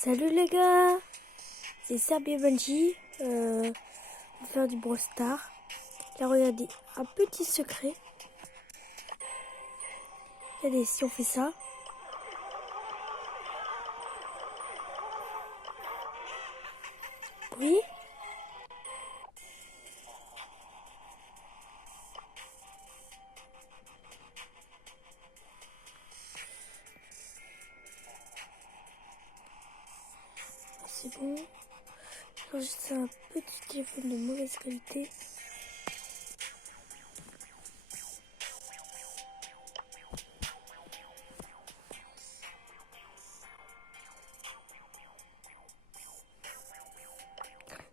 Salut les gars, c'est Serbi et Benji, on va faire du Brawl Stars. Là regardez, un petit secret. Regardez, si on fait ça. Oui. C'est bon. J'enregistre un petit téléphone de mauvaise qualité.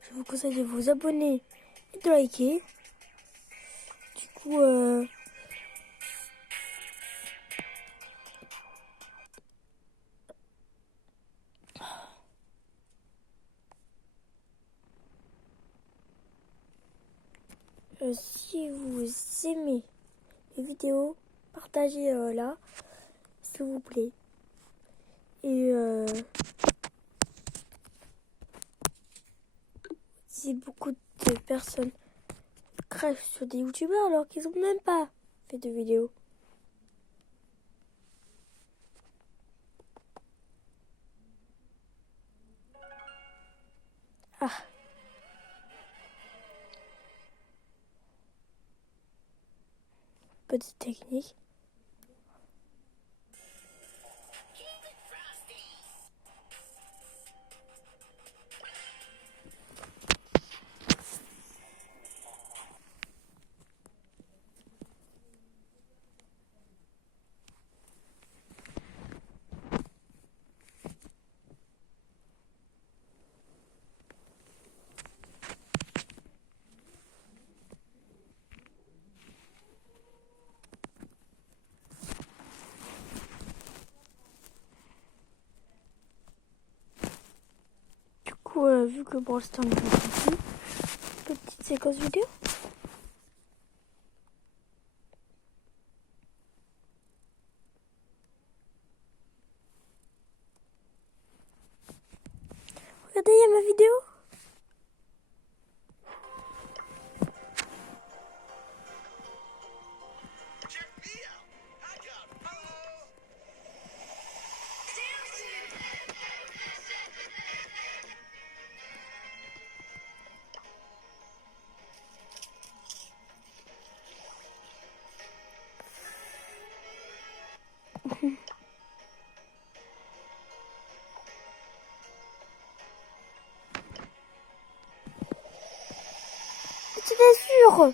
Je vous conseille de vous abonner et de liker. Du coup, si vous aimez les vidéos, partagez là, s'il vous plaît. Et si beaucoup de personnes crachent sur des youtubeurs alors qu'ils n'ont même pas fait de vidéos. Ah. Petite technique. Vu que Brawl Stars ne joue plus, petite séquence vidéo. Regardez, il y a ma vidéo. Tu t'assures.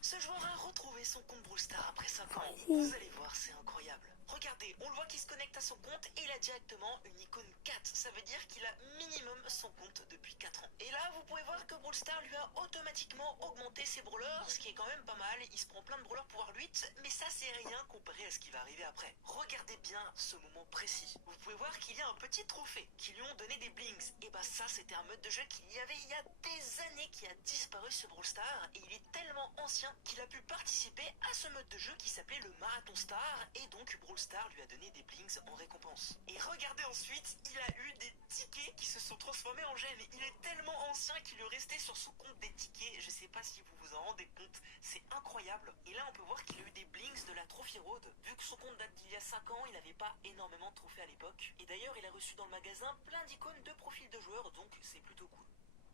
Ce joueur a retrouvé son compte Brawl Stars après 5 ans. Vous allez voir, c'est incroyable. Regardez, on le voit qui se connecte à son compte et il a directement une icône 4. Ça veut dire qu'il a minimum son compte depuis 4 ans. Et là, vous pouvez voir que Brawl Stars lui a automatiquement augmenté ses brawlers, ce qui est quand même pas mal. Il se prend plein de brawlers pouvoir 8, mais ça c'est rien comparé à ce qui va arriver après. Regardez bien ce moment précis. Vous pouvez voir qu'il y a un petit trophée qui lui ont donné des blings. Et bah ça c'était un mode de jeu qu'il y avait il y a des années qui a disparu sur Brawl Stars et il est tellement ancien qu'il a pu participer à ce mode de jeu qui s'appelait le Marathon Star et donc Brawl Stars lui a donné des blings en récompense. Et regardez ensuite, il a eu des tickets qui se sont transformés en gemmes. Il est tellement ancien qu'il lui restait sur son compte des tickets. Je sais pas si vous vous en rendez compte, c'est incroyable. Et là on peut voir qu'il a eu des blings de la Trophy Road. Vu que son compte date d'il y a 5 ans, il n'avait pas énormément de trophées à l'époque. Et d'ailleurs il a reçu dans le magasin plein d'icônes de profils de joueurs, donc c'est plutôt cool.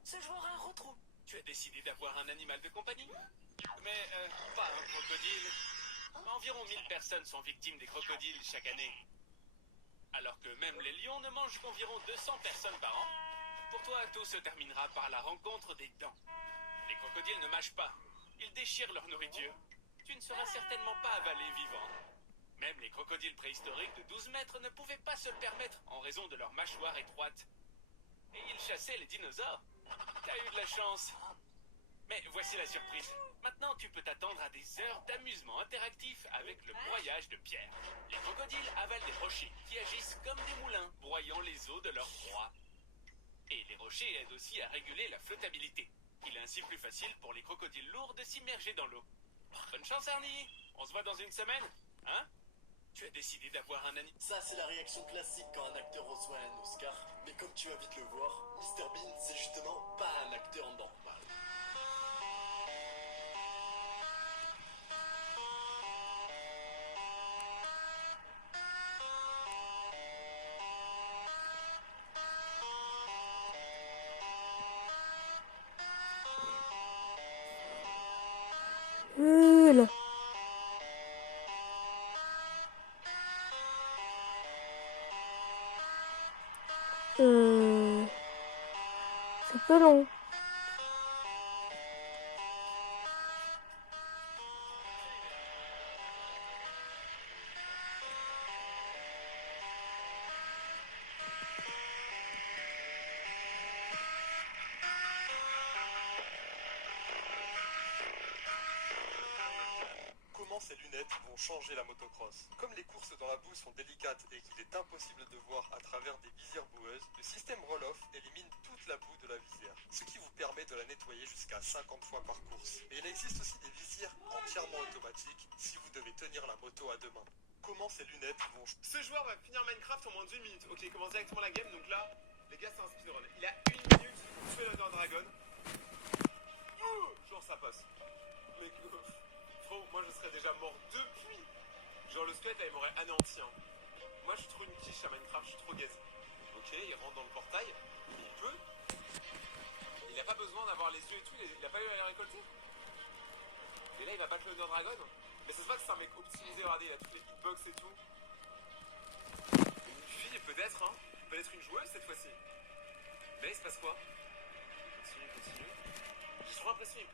Ce joueur a un retrouve. Tu as décidé d'avoir un animal de compagnie? Mais pas un crocodile. Environ 1000 personnes sont victimes des crocodiles chaque année. Alors que même les lions ne mangent qu'environ 200 personnes par an. Pour toi, tout se terminera par la rencontre des dents. Les crocodiles ne mâchent pas. Ils déchirent leur nourriture. Tu ne seras certainement pas avalé vivant. Même les crocodiles préhistoriques de 12 mètres ne pouvaient pas se le permettre en raison de leur mâchoire étroite. Et ils chassaient les dinosaures. T'as eu de la chance. Mais voici la surprise. Maintenant, tu peux t'attendre à des heures d'amusement interactif avec le broyage de pierre. Les crocodiles avalent des rochers qui agissent comme des moulins, broyant les os de leur proie. Et les rochers aident aussi à réguler la flottabilité. Il est ainsi plus facile pour les crocodiles lourds de s'immerger dans l'eau. Bonne chance, Arnie. On se voit dans une semaine, hein? Tu as décidé d'avoir un ami. Ça, c'est la réaction classique quand un acteur reçoit un Oscar. Mais comme tu vas vite le voir, Mr Bean, c'est justement pas un acteur normal. Nul. C'est un peu long. Comment ces lunettes vont changer la motocross. Comme les courses dans la boue sont délicates et qu'il est impossible de voir à travers des visières boueuses, le système roll-off élimine toute la boue de la visière, ce qui vous permet de la nettoyer jusqu'à 50 fois par course. Et il existe aussi des visières entièrement automatiques si vous devez tenir la moto à deux mains. Comment ces lunettes vont... Ce joueur va finir Minecraft en moins d'1 minute. Ok, il commence directement la game, donc là, les gars, c'est un speedrun. Il a 1 minute pour tuer l'Under Dragon. Genre ça passe. Mais frérot, moi je serais déjà mort depuis. Genre le squelette là, il m'aurait anéanti. Hein. Moi je suis trop une quiche à Minecraft, je suis trop gaze. Ok, il rentre dans le portail, il peut. Il a pas besoin d'avoir les yeux et tout, il a pas eu à les récolter. Et là il va battre l'Under Dragon. Mais ça se voit que c'est un mec optimisé, regardez, il a toutes les hitbox et tout. Une fille peut-être, hein. Peut-être une joueuse cette fois-ci. Mais il se passe quoi? Continue. J'ai trop impressionné.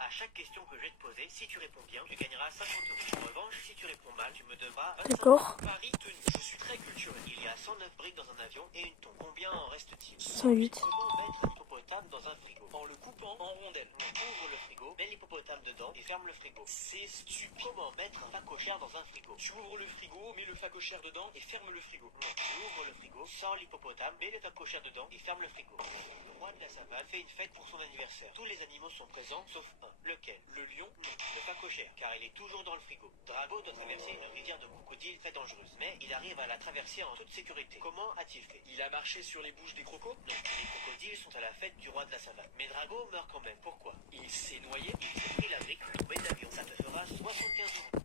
À chaque question que je vais te poser, si tu réponds bien, tu gagneras 50 euros. En revanche, si tu réponds mal, tu me devras 25 D'accord. euros. Paris tenu. Je suis très culturel. Il y a 109 briques dans un avion et une tombe. Combien en reste-t-il? 108. Comment mettre un hippopotame dans un frigo? En le coupant en rondelles. Ouvre le frigo, mets l'hippopotame dedans et ferme le frigo. C'est stupide. Comment mettre un phacochère dans un frigo? Tu ouvres le frigo, mets le phacochère dedans et ferme le frigo. Non, tu ouvres le frigo, sors l'hippopotame, mets le phacochère dedans et ferme le frigo. Le roi de la savane fait une fête pour son anniversaire. Tous les animaux sont présents sauf un. Lequel? Le lion? Non. Le phacochère, car il est toujours dans le frigo. Drago doit traverser une rivière de crocodiles très dangereuse, mais il arrive à la traverser en toute sécurité. Comment a-t-il fait? Il a marché sur les bouches des crocos? Non. Les crocodiles sont à la fête du roi de la savane. Mais Drago meurt quand même. Pourquoi? Il s'est noyé, il s'est pris la brique, tombé d'avion. Ça te fera 75 euros.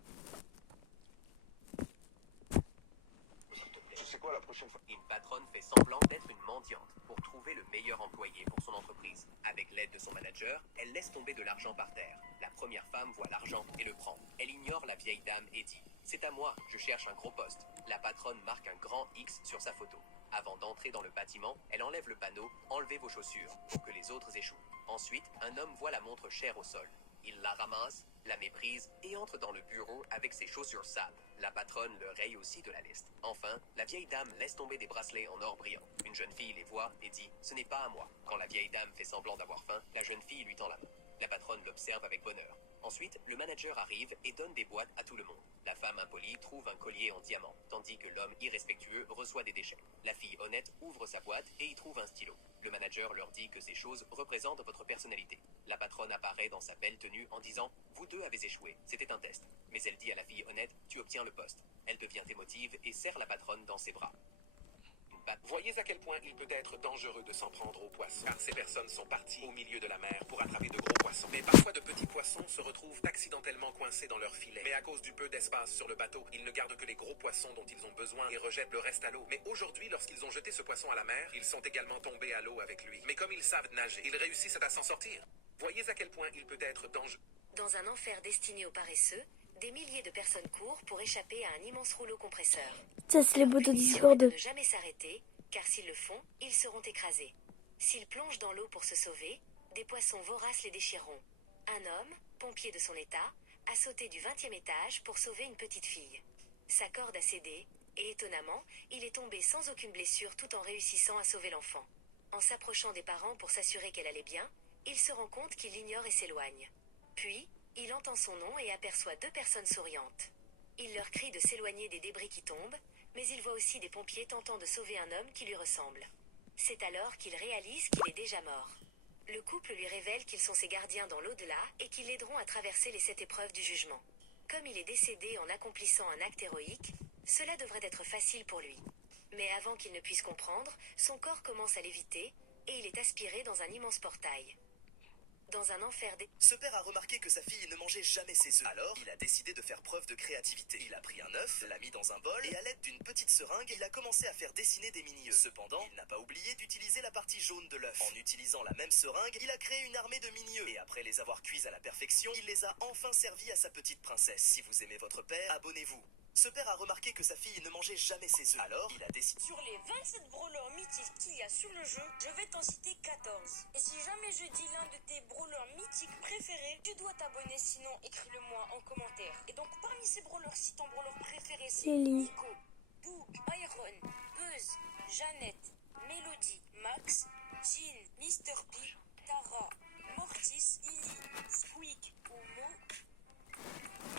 C'est quoi la prochaine fois? Une patronne fait semblant d'être une mendiante pour trouver le meilleur employé pour son entreprise. Avec l'aide de son manager, elle laisse tomber de l'argent par terre. La première femme voit l'argent et le prend. Elle ignore la vieille dame et dit « C'est à moi, je cherche un gros poste ». La patronne marque un grand X sur sa photo. Avant d'entrer dans le bâtiment, elle enlève le panneau « Enlevez vos chaussures » pour que les autres échouent. Ensuite, un homme voit la montre chère au sol. Il la ramasse, la méprise et entre dans le bureau avec ses chaussures sales. La patronne le raye aussi de la liste. Enfin, la vieille dame laisse tomber des bracelets en or brillant. Une jeune fille les voit et dit « Ce n'est pas à moi ». Quand la vieille dame fait semblant d'avoir faim, la jeune fille lui tend la main. La patronne l'observe avec bonheur. Ensuite, le manager arrive et donne des boîtes à tout le monde. La femme impolie trouve un collier en diamant, tandis que l'homme irrespectueux reçoit des déchets. La fille honnête ouvre sa boîte et y trouve un stylo. Le manager leur dit que ces choses représentent votre personnalité. La patronne apparaît dans sa belle tenue en disant « Vous deux avez échoué, c'était un test ». Mais elle dit à la fille honnête « Tu obtiens le poste ». Elle devient émotive et serre la patronne dans ses bras. Voyez à quel point il peut être dangereux de s'en prendre aux poissons, car ces personnes sont parties au milieu de la mer pour attraper de gros poissons. Mais parfois de petits poissons se retrouvent accidentellement coincés dans leur filet. Mais à cause du peu d'espace sur le bateau, ils ne gardent que les gros poissons dont ils ont besoin et rejettent le reste à l'eau. Mais aujourd'hui, lorsqu'ils ont jeté ce poisson à la mer, ils sont également tombés à l'eau avec lui. Mais comme ils savent nager, ils réussissent à s'en sortir. Voyez à quel point il peut être dangereux. Dans un enfer destiné aux paresseux, des milliers de personnes courent pour échapper à un immense rouleau compresseur. Ça, c'est les bots de Punition est de Discord. ne jamais s'arrêter, car s'ils le font, ils seront écrasés. S'ils plongent dans l'eau pour se sauver, des poissons voraces les déchireront. Un homme, pompier de son état, a sauté du 20e étage pour sauver une petite fille. Sa corde a cédé, et étonnamment, il est tombé sans aucune blessure tout en réussissant à sauver l'enfant. En s'approchant des parents pour s'assurer qu'elle allait bien, il se rend compte qu'il l'ignore et s'éloigne. Puis, il entend son nom et aperçoit 2 personnes souriantes. Il leur crie de s'éloigner des débris qui tombent, mais il voit aussi des pompiers tentant de sauver un homme qui lui ressemble. C'est alors qu'il réalise qu'il est déjà mort. Le couple lui révèle qu'ils sont ses gardiens dans l'au-delà et qu'ils l'aideront à traverser les 7 épreuves du jugement. Comme il est décédé en accomplissant un acte héroïque, cela devrait être facile pour lui. Mais avant qu'il ne puisse comprendre, son corps commence à léviter et il est aspiré dans un immense portail. Dans un enfer Ce père a remarqué que sa fille ne mangeait jamais ses œufs. Alors, il a décidé de faire preuve de créativité. Il a pris un œuf, l'a mis dans un bol et à l'aide d'une petite seringue, il a commencé à faire dessiner des mini-œufs. Cependant, il n'a pas oublié d'utiliser la partie jaune de l'œuf. En utilisant la même seringue, il a créé une armée de mini-œufs. Et après les avoir cuits à la perfection, il les a enfin servis à sa petite princesse. Si vous aimez votre père, abonnez-vous. Ce père a remarqué que sa fille ne mangeait jamais ses œufs. Alors, il a décidé... Sur les 27 brawlers mythiques qu'il y a sur le jeu, je vais t'en citer 14. Et si jamais je dis l'un de tes brawlers mythiques préférés, tu dois t'abonner, sinon écris-le-moi en commentaire. Et donc parmi ces brawlers, si ton brawler préféré c'est Lily. Nico, Boog, Byron, Buzz, Jeannette, Melody, Max, Jean, Mr. P, Tara, Mortis, Lily, Squeak ou Mo,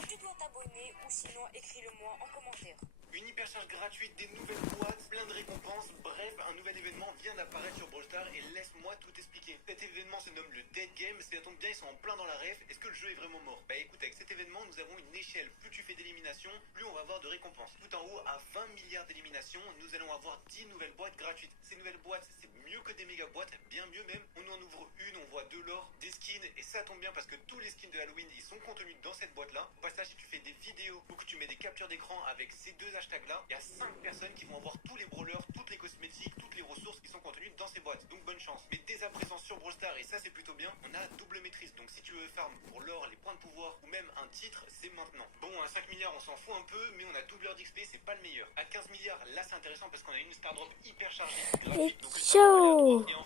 tu dois t'abonner ou sinon écris-le-moi en commentaire. Une hypercharge gratuite, des nouvelles boîtes, plein de récompenses, bref, un nouvel événement vient d'apparaître sur Brawl Stars et laisse-moi tout expliquer. Cet événement se nomme le Dead Game, ça tombe bien, ils sont en plein dans la ref. Est-ce que le jeu est vraiment mort? Bah écoute, avec cet événement, nous avons une échelle. Plus tu fais d'éliminations, plus on va avoir de récompenses. Tout en haut, à 20 milliards d'éliminations, nous allons avoir 10 nouvelles boîtes gratuites. Ces nouvelles boîtes, c'est mieux que des méga boîtes, bien mieux même. On en ouvre une, on voit de l'or, des skins, et ça tombe bien parce que tous les skins de Halloween, ils sont contenus dans cette boîte-là. Au passage, si tu fais des vidéos ou que tu mets des captures d'écran avec ces 2 hashtags-là, il y a 5 personnes qui vont avoir tous les brawlers, toutes les cosmétiques, toutes les ressources qui sont contenues dans ces boîtes. Donc bonne chance. Mais dès à présent sur Brawl Stars, et ça c'est plutôt bien, on a double maîtrise. Donc si tu veux farm pour l'or, les points de pouvoir ou même un titre, c'est maintenant. Bon, à 5 milliards, on s'en fout un peu, mais on a doubleur d'XP, c'est pas le meilleur. À 15 milliards, là c'est intéressant parce qu'on a une star drop hyper chargée, gratuite. Donc, Ciao. et enfin,